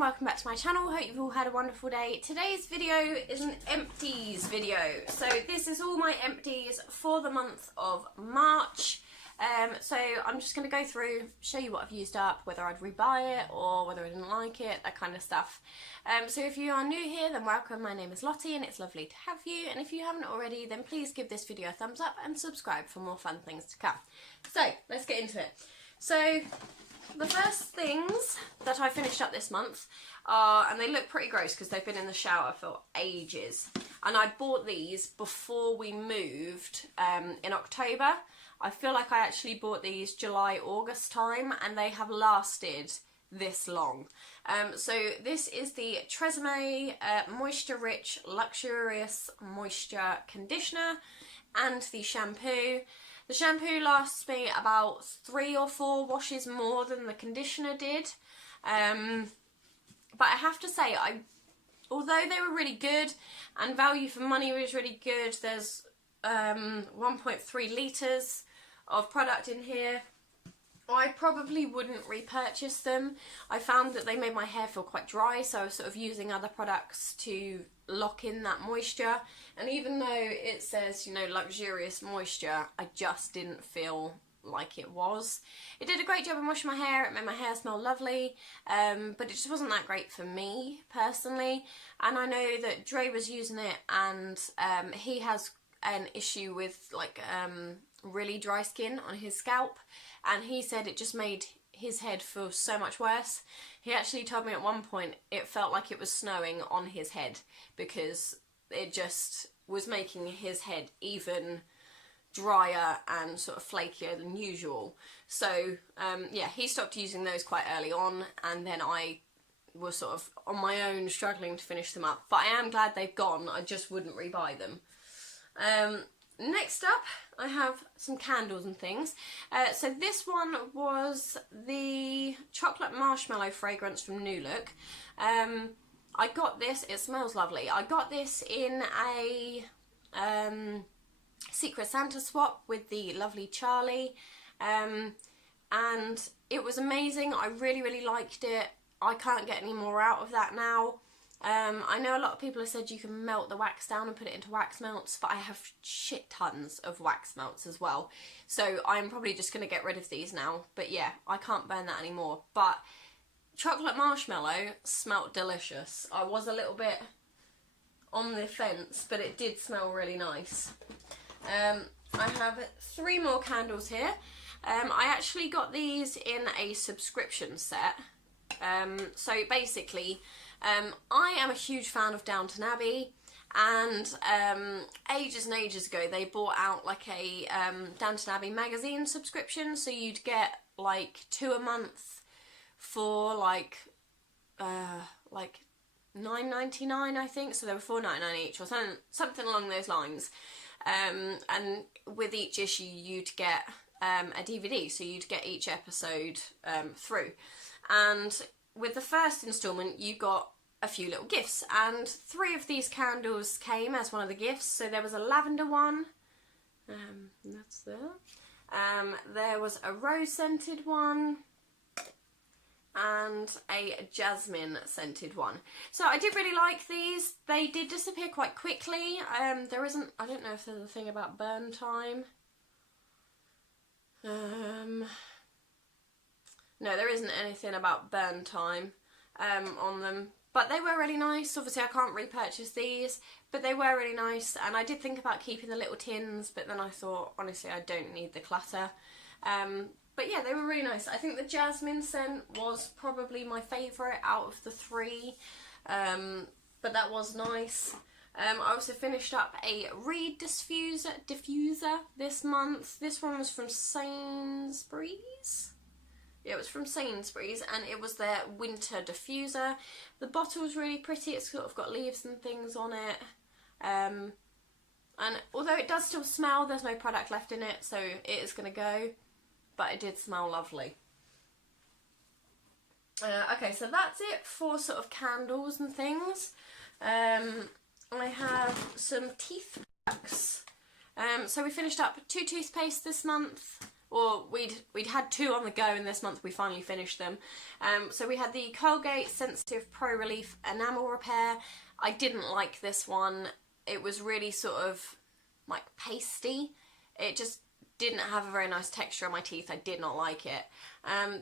Welcome back to my channel. Hope you've all had a wonderful day. Today's video is an empties video. So this is all my empties for the month of March. So I'm just going to go through, show you what I've used up, whether I'd rebuy it or whether I didn't like it, that kind of stuff. So if you are new here, then welcome. My name is Lottie and it's lovely to have you. And if you haven't already, then please give this video a thumbs up and subscribe for more fun things to come. So let's get into it. So the first things that I finished up this month are, and they look pretty gross because they've been in the shower for ages, and I bought these before we moved in October. I feel like I actually bought these July, August time, and they have lasted this long. So this is the Tresemme Moisture Rich Luxurious Moisture Conditioner and the shampoo. The shampoo lasts me about 3 or 4 washes more than the conditioner did. But I have to say, although they were really good and value for money was really good, there's 1.3 litres of product in here. I probably wouldn't repurchase them. I found that they made my hair feel quite dry, so I was sort of using other products to lock in that moisture. And even though it says, you know, luxurious moisture, I just didn't feel like it was. It did a great job of washing my hair, it made my hair smell lovely, but it just wasn't that great for me personally. And I know that Dre was using it, and he has an issue with like really dry skin on his scalp, and he said it just made his head feel so much worse. He actually told me at one point it felt like it was snowing on his head because it just was making his head even drier and sort of flakier than usual. So yeah, he stopped using those quite early on, and then I was sort of on my own struggling to finish them up. But I am glad they've gone. I just wouldn't rebuy them. Next up, I have some candles and things. So this one was the chocolate marshmallow fragrance from New Look. I got this, it smells lovely. I got this in a Secret Santa swap with the lovely Charlie, and it was amazing. I really liked it. I can't get any more out of that now. I know a lot of people have said you can melt the wax down and put it into wax melts, but I have shit tons of wax melts as well, so I'm probably just going to get rid of these now. But yeah, I can't burn that anymore. But chocolate marshmallow smelt delicious. I was a little bit on the fence, but it did smell really nice. I have 3 more candles here. I actually got these in a subscription set. So basically, I am a huge fan of Downton Abbey, and ages and ages ago they brought out like a Downton Abbey magazine subscription, so you'd get like 2 a month for like $9.99 I think, so they were $4.99 each or something along those lines. And with each issue you'd get a DVD, so you'd get each episode through. And with the first instalment you got a few little gifts, and 3 of these candles came as one of the gifts. So there was a lavender one, that's there. There was a rose scented one and a jasmine scented one. So I did really like these. They did disappear quite quickly. There isn't, I don't know if there's a thing about burn time. No, there isn't anything about burn time on them. But they were really nice. Obviously I can't repurchase these, but they were really nice. And I did think about keeping the little tins, but then I thought, honestly, I don't need the clutter. But yeah, they were really nice. I think the jasmine scent was probably my favourite out of the 3. But that was nice. I also finished up a Reed diffuser this month. This one was from Sainsbury's. Yeah, it was from Sainsbury's, and it was their winter diffuser. The bottle's really pretty. It's sort of got leaves and things on it. And although it does still smell, there's no product left in it, so it is going to go. But it did smell lovely. Okay, so that's it for sort of candles and things. I have some teeth packs. So we finished up 2 toothpaste this month. Or we'd had 2 on the go, and this month we finally finished them. So we had the Colgate Sensitive Pro Relief Enamel Repair. I didn't like this one. It was really sort of like pasty. It just didn't have a very nice texture on my teeth. I did not like it.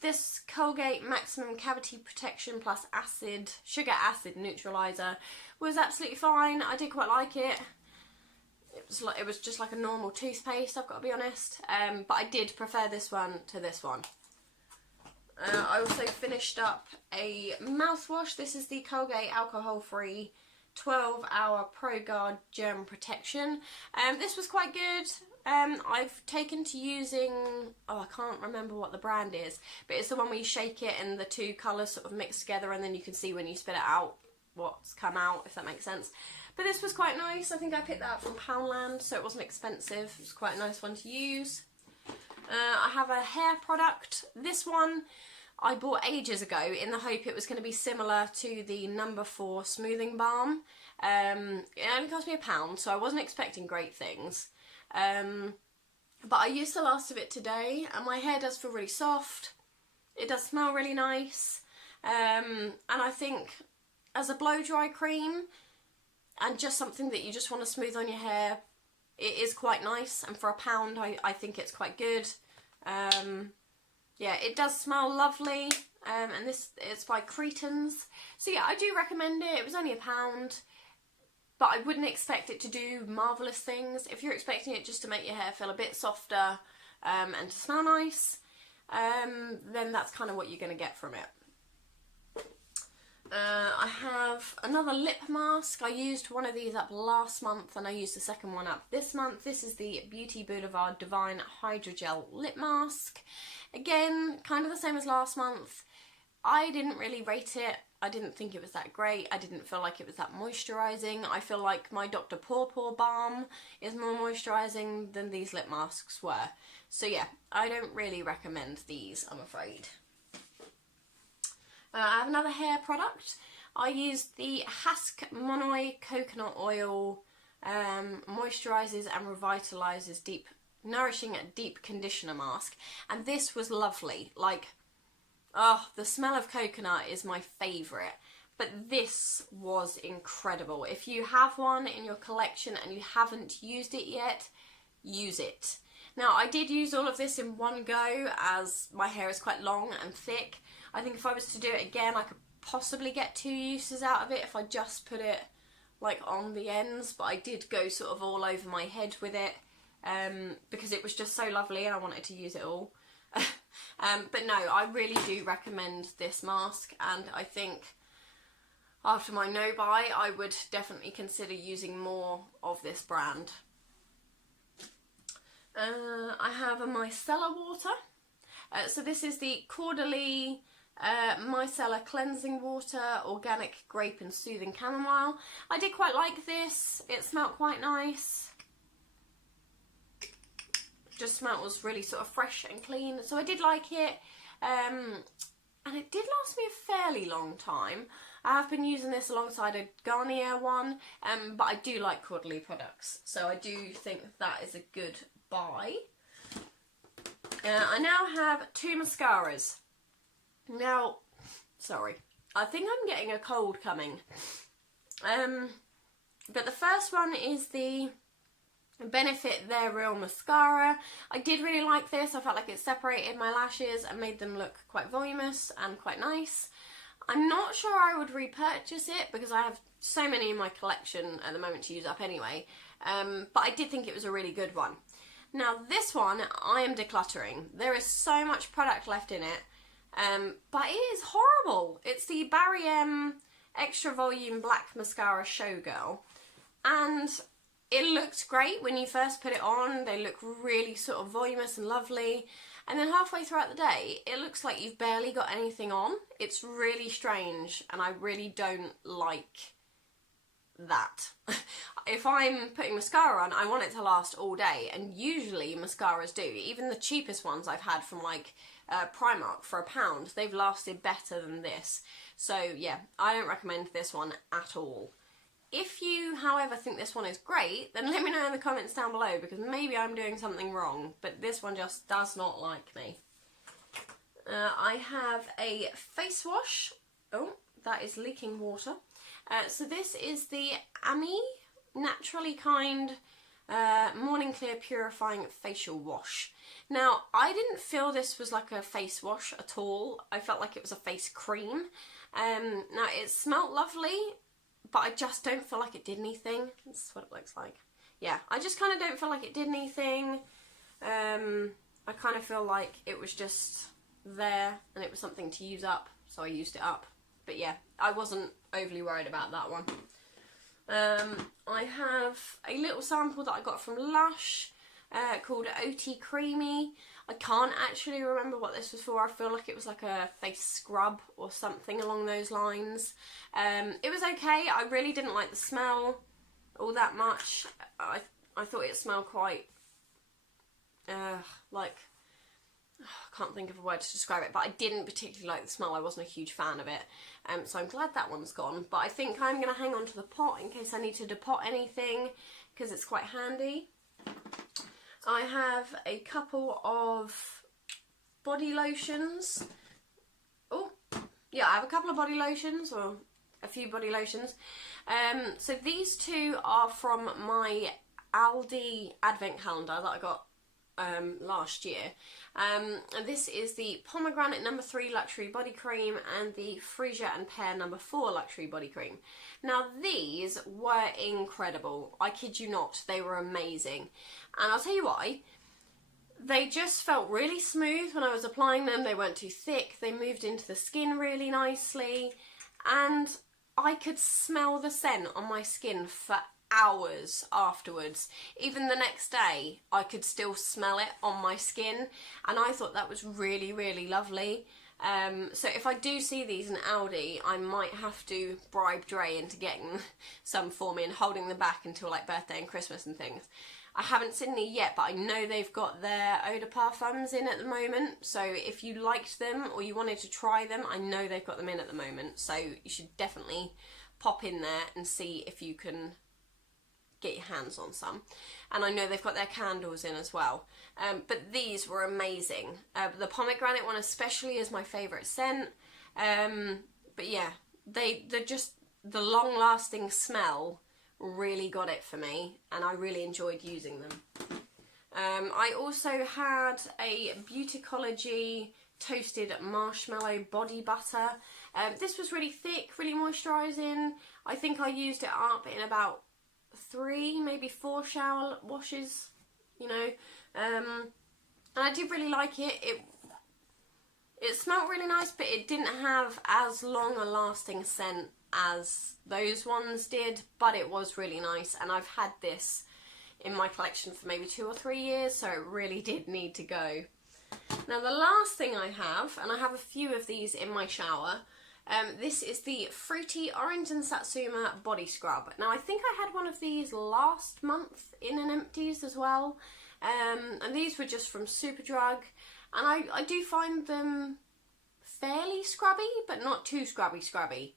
This Colgate Maximum Cavity Protection Plus Sugar Acid Neutralizer was absolutely fine. I did quite like it. It was just like a normal toothpaste, I've got to be honest. But I did prefer this one to this one. I also finished up a mouthwash. This is the Colgate Alcohol Free 12-Hour Pro Guard Germ Protection. This was quite good. I've taken to using, I can't remember what the brand is, but it's the one where you shake it and the 2 colours sort of mix together, and then you can see when you spit it out what's come out, if that makes sense. But this was quite nice. I think I picked that up from Poundland, so it wasn't expensive. It was quite a nice one to use. I have a hair product. This one I bought ages ago in the hope it was going to be similar to the No. 4 Smoothing Balm. It only cost me £1, so I wasn't expecting great things. But I used the last of it today, and my hair does feel really soft. It does smell really nice. And I think as a blow dry cream, and just something that you just want to smooth on your hair, it is quite nice, and for £1 I think it's quite good. Yeah, it does smell lovely, and it's by Cretans. So yeah, I do recommend it. It was only £1, but I wouldn't expect it to do marvellous things. If you're expecting it just to make your hair feel a bit softer and to smell nice, then that's kind of what you're going to get from it. I have another lip mask. I used one of these up last month, and I used the second one up this month. This is the Beauty Boulevard Divine Hydrogel Lip Mask. Again, kind of the same as last month. I didn't really rate it. I didn't think it was that great. I didn't feel like it was that moisturising. I feel like my Dr. Paw balm is more moisturising than these lip masks were. So yeah, I don't really recommend these, I'm afraid. I have another hair product. I used the Hask Monoi Coconut Oil, moisturises and revitalises nourishing deep conditioner mask, and this was lovely. Like, oh, the smell of coconut is my favourite, but this was incredible. If you have one in your collection and you haven't used it yet, use it. Now, I did use all of this in one go, as my hair is quite long and thick. I think if I was to do it again, I could possibly get 2 uses out of it if I just put it like on the ends, but I did go sort of all over my head with it because it was just so lovely and I wanted to use it all. But no, I really do recommend this mask, and I think after my no-buy, I would definitely consider using more of this brand. I have a micellar water. So this is the Caudalie micellar cleansing water, organic grape and soothing chamomile. I did quite like this. It smelled quite nice. Just smells really sort of fresh and clean, so I did like it. And it did last me a fairly long time. I have been using this alongside a Garnier one, but I do like Caudalie products, so I do think that is a good buy. I now have 2 mascaras. Now, sorry, I think I'm getting a cold coming. But the first one is the Benefit They're Real mascara. I did really like this. I felt like it separated my lashes and made them look quite voluminous and quite nice. I'm not sure I would repurchase it because I have so many in my collection at the moment to use up anyway. But I did think it was a really good one. Now this one I am decluttering. There is so much product left in it, but it is horrible. It's the Barry M Extra Volume Black Mascara Showgirl, and it looked great when you first put it on. They look really sort of voluminous and lovely, and then halfway throughout the day it looks like you've barely got anything on. It's really strange, and I really don't like that. If I'm putting mascara on, I want it to last all day, and usually mascaras do. Even the cheapest ones I've had from like Primark for £1, they've lasted better than this. So yeah, I don't recommend this one at all. If you, however, think this one is great, then let me know in the comments down below, because maybe I'm doing something wrong, but this one just does not like me. I have a face wash. Oh, that is leaking water. So this is the Ami Naturally Kind Morning Clear Purifying Facial Wash. Now, I didn't feel this was like a face wash at all. I felt like it was a face cream. Now, it smelled lovely, but I just don't feel like it did anything. This is what it looks like. Yeah, I just kind of don't feel like it did anything. I kind of feel like it was just there and it was something to use up, so I used it up. But yeah, I wasn't overly worried about that one. I have a little sample that I got from Lush called OT Creamy. I can't actually remember what this was for. I feel like it was like a face scrub or something along those lines. It was okay. I really didn't like the smell all that much. I thought it smelled quite like, I can't think of a word to describe it, but I didn't particularly like the smell. I wasn't a huge fan of it. So I'm glad that one's gone. But I think I'm going to hang on to the pot in case I need to depot anything, because it's quite handy. I have a couple of body lotions. Oh, yeah, I have a couple of body lotions, or a few body lotions. So these two are from my Aldi advent calendar that I got last year. And this is the Pomegranate No. 3 Luxury Body Cream and the Freesia and Pear No. 4 Luxury Body Cream. Now, these were incredible. I kid you not, they were amazing. And I'll tell you why. They just felt really smooth when I was applying them. They weren't too thick. They moved into the skin really nicely. And I could smell the scent on my skin for hours afterwards. Even the next day, I could still smell it on my skin. And I thought that was really, really lovely. So if I do see these in Aldi, I might have to bribe Dre into getting some for me and holding them back until like birthday and Christmas and things. I haven't seen any yet, but I know they've got their eau de parfums in at the moment. So if you liked them or you wanted to try them, I know they've got them in at the moment. So you should definitely pop in there and see if you can get your hands on some. And I know they've got their candles in as well. But these were amazing. The pomegranate one especially is my favourite scent. But yeah, they're just, the long lasting smell really got it for me, and I really enjoyed using them. I also had a Beautycology toasted marshmallow body butter. This was really thick, really moisturising. I think I used it up in about 3, maybe 4 shower washes, you know. And I did really like it. It smelled really nice, but it didn't have as long a lasting scent as those ones did, but it was really nice, and I've had this in my collection for maybe 2 or 3 years, so it really did need to go. Now the last thing I have, and I have a few of these in my shower, this is the Fruity Orange and Satsuma Body Scrub. Now I think I had one of these last month in an Empties as well, and these were just from Superdrug, and I do find them fairly scrubby, but not too scrubby.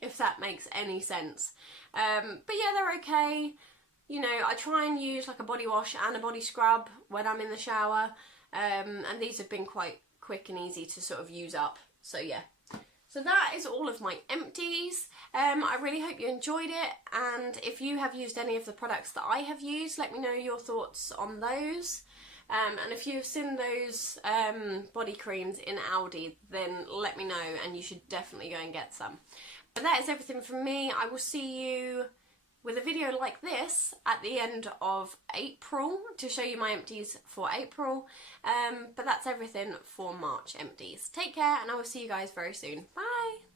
If that makes any sense. But yeah, they're okay. You know, I try and use like a body wash and a body scrub when I'm in the shower. And these have been quite quick and easy to sort of use up. So yeah. So that is all of my empties. I really hope you enjoyed it. And if you have used any of the products that I have used, let me know your thoughts on those. And if you've seen those body creams in Aldi, then let me know, and you should definitely go and get some. But that is everything from me. I will see you with a video like this at the end of April to show you my empties for April. But that's everything for March empties. Take care, and I will see you guys very soon. Bye!